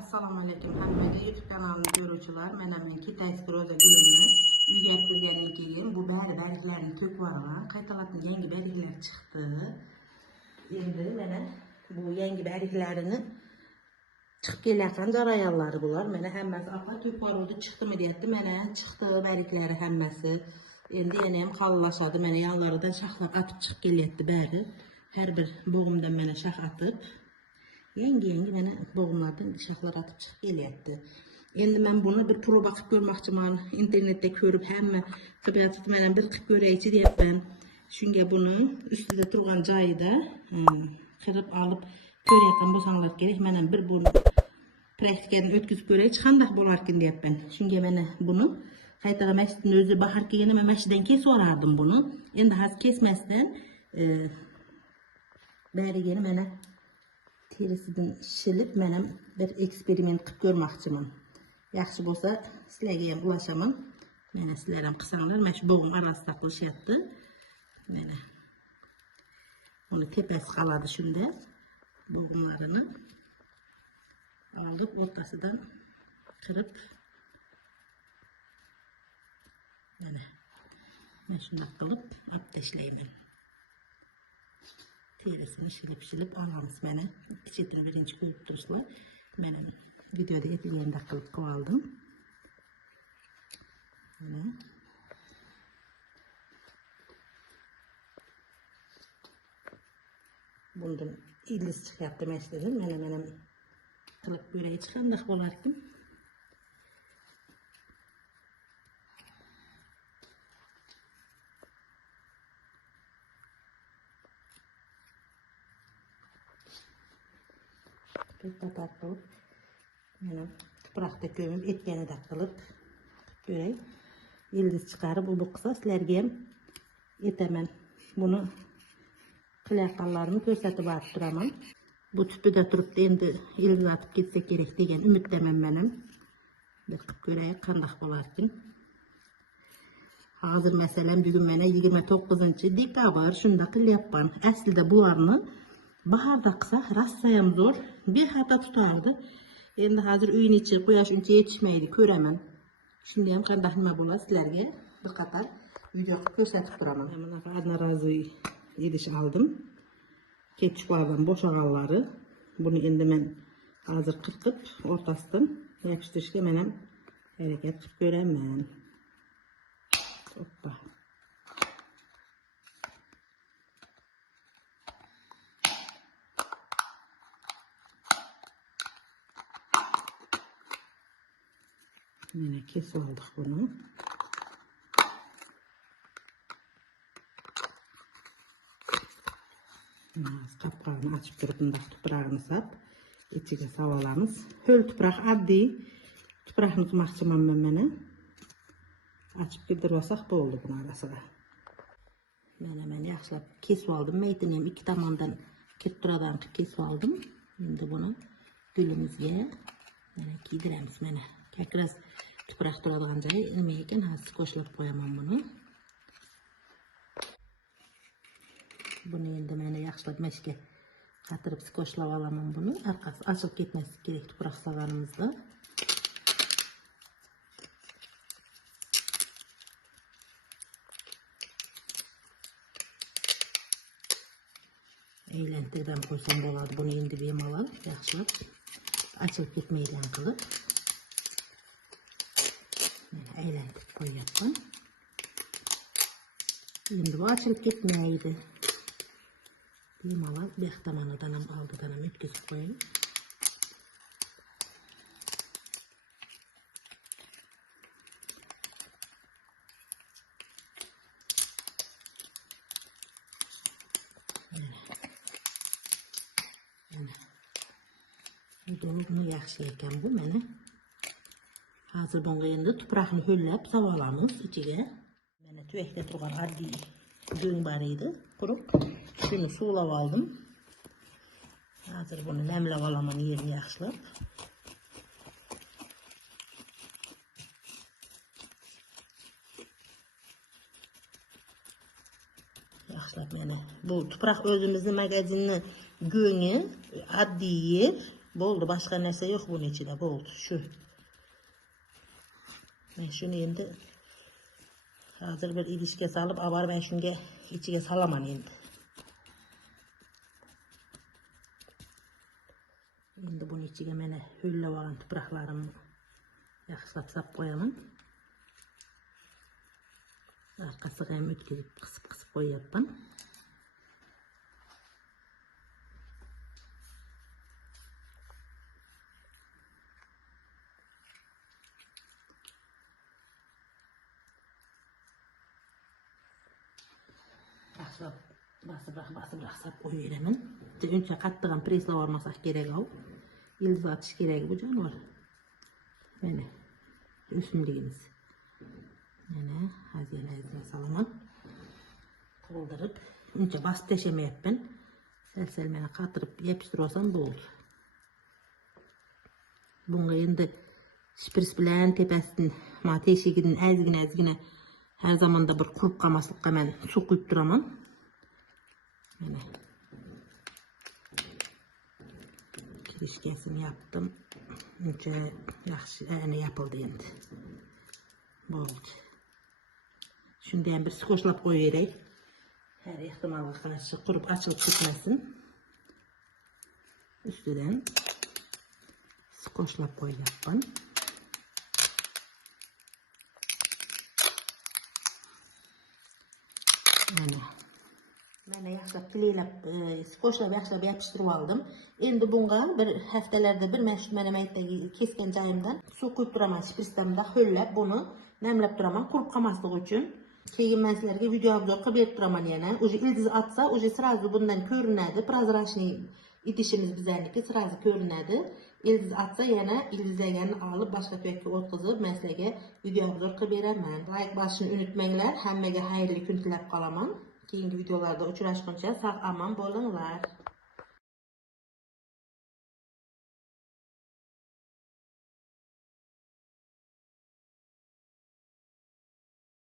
Assalamu alaykum hammaga YouTube kanalini ko'ruvchilar. Mana men Kitayskiy roza gulini uyga kirgandan keyin bu barglarni to'kib olaman. Qaytalatib yangi barglar chiqdi. Endi mana bu yangi barglarini chiqib kelayotgan jarayonlari bular. Mana hammasi apa to'kib oldi, chiqdimi deyapti. Mana chiqdi barglari hammasi. Endi yana ham qallashadi. Mana yanlaridan shaxlab atib chiqib kelyapti bari. Har bir bo'g'imdan mana shax atib yangi mana bo'g'imlardan shoxlar atib chiqib kelyapti. Endi men buni bir proba qilib ko'rmoqchiman. Internetda ko'rib hamma qilib mana bir qilib ko'raychi deyapman. Shunga buni ustida turgan joyida qirib olib ko'rayotgan bo'lsanglar kerak. Mana bir buni praktikadan o'tkazib ko'raychi qanday bo'larkin deyapman. Shunga mana buni qaytaga masjidning o'zi bahar kelganda men masjiddan kesib yuborardim buni. Endi hozir kesmasdan barigini mana terisidan shilib mana bir eksperiment qilib ko'rmoqchiman. Yaxshi bo'lsa sizlarga ham ulashaman. Mana sizlar ham qilsanglar, mana shu bo'g'im orasida qilishyapti. Mana uni tepasi qoladi shunda. Bo'g'imlarini olib o'rtasidan qirib mana shunday qilib olib tashlayman. Terisini shilib olamiz. Mana ikki chetini birinchi ko'rib turibsizlar. Mana videoda aytilgandek qilib oldim. Mana bundan ildiz chiqyapti masjiddan. Mana qilib ko'raychi qanday bo'larkin. Tatar qilib mana tuproqda ko'mib etganida qilib ko'ray. Ildiz chiqarib bu qilsa sizlarga ham aytaman. Buni qilayotganlarimni ko'rsatib borib turaman. Bu tupida turibdi, endi ildiz atib ketsa kerak degan umiddaman men ham. Bir qilib ko'ray qanday bo'larkin. Hozir masalan bugun mana 29-dekabr shunda qilyapman. Aslida bularni baharda qilsa rosa ham zo'r, bexato tutardi. Endi hozir uyning ichi quyosh uncha yetishmaydi, ko'raman. Shunda ham qanday nima bo'ladi sizlarga bir qator video qilib ko'rsatib turaman. Mana одноразовый idish oldim. Ketchuqlardan bo'shaganlari. Buni endi men hozir qirqib o'rtasidan yopishtirishga men ham harakat qilib ko'raman. Hoppa. Mana kesib oldik buni. Qapqog'ini ochib turib bunday tuprog'ini sap ichiga solib olamiz. Ho'l tuproq, oddiy tuproqni qilmoqchiman men mana. Ochib kirdirib olsak bo'ldi buni orasiga. Mana yaxshilab kesib oldim. Maytini ham ikki tomondan kirib turadigan qilib kesib oldim. Endi buni gulimizga mana kiydiramiz mana. Kakras tuproq turadigan joyi nima ekan, hozir qo'shilib qo'yaman buni. Buni endi mana yaxshilab mashga qatirib qo'shilib olaman buni. Orqasi ochilib ketmasligi kerak tuproq solganimizda. Aylantirib qo'ysam bo'ladi. Buni endi bemalol yaxshilab ochilib ketmaydigan qilib aylantirib qo'yapman. Endi bu ochilib ketmaydi. Bemalol bu tomonidan ham oldidan ham o'tkazib qo'ying. Buni yaxshi ekan bu mana. Hozir bunga endi tuproqni ho'llab solib olamiz ichiga. Mana tuvakda turgan oddiy go'ng bor edi, quruq. Shuni suvlab oldim. Hozir buni namlab olaman yerini yaxshilab. Yaxshilab mana bu tuproq o'zimizning magazinning go'ngi, oddiy yer. Bo'ldi, boshqa narsa yo'q bunun ichida, bo'ldi. Shu. Men shuni endi hozir bir idishga solib, abar men shunga ichiga solaman endi. Endi bunun ichiga meni ho'llab olgan tuproqlarimni yaxshilab solib qo'yaman. Orqasiga ham o'tkazib qisib qo'yapman. Basibroq solib qo'yaveraman. Uncha qattiq ham preslab olmasak kerak u. Ildiz atish kerak bu jonivor. Mana o'simligimiz. Mana haziyala solaman. To'ldirib, uncha bosib tashlamayapman. Sal mana qatirib yopishtirib olsam bo'ldi. Bunga endi shpris bilan tepasidan, mana teshigidan ozgina har zamonda bir qurib qolmaslikqa men suv quyib turaman. Mana kirishkasini yaptım. Uncha yaxshi yapildi endi. Bo'ldi. Shunda ham bir sko'shlab qo'yaveray. Har ehtimolga qarshi qurib ochilib ketmasin. Ustidan sko'shlab qo'yapman. Mana yaxshilab tilaylab, sko'shlab yaxshilab yopishtirib oldim. Endi bunga bir haftalarda bir mana maytdagi kesgan joyimdan suv quyib turaman, shprisdan ho'llab buni namlab turaman, qurib qolmasligi uchun. Keyin men sizlarga video obzor qilib berib turaman yana. Уже ildiz atsa, уже сразу bundan ko'rinadi. Prozrachniy idishimiz bizlarniki сразу ko'rinadi. Ildiz atsa yana ildizlaganini olib boshqa tuyakka o'tkazib, men sizlarga video obzor qilib beraman. Like bosishni unutmanglar. Hammaga xayrli kun tilab qolaman. Keyingi videolarda uchrashguncha sog' omon bo'linglar.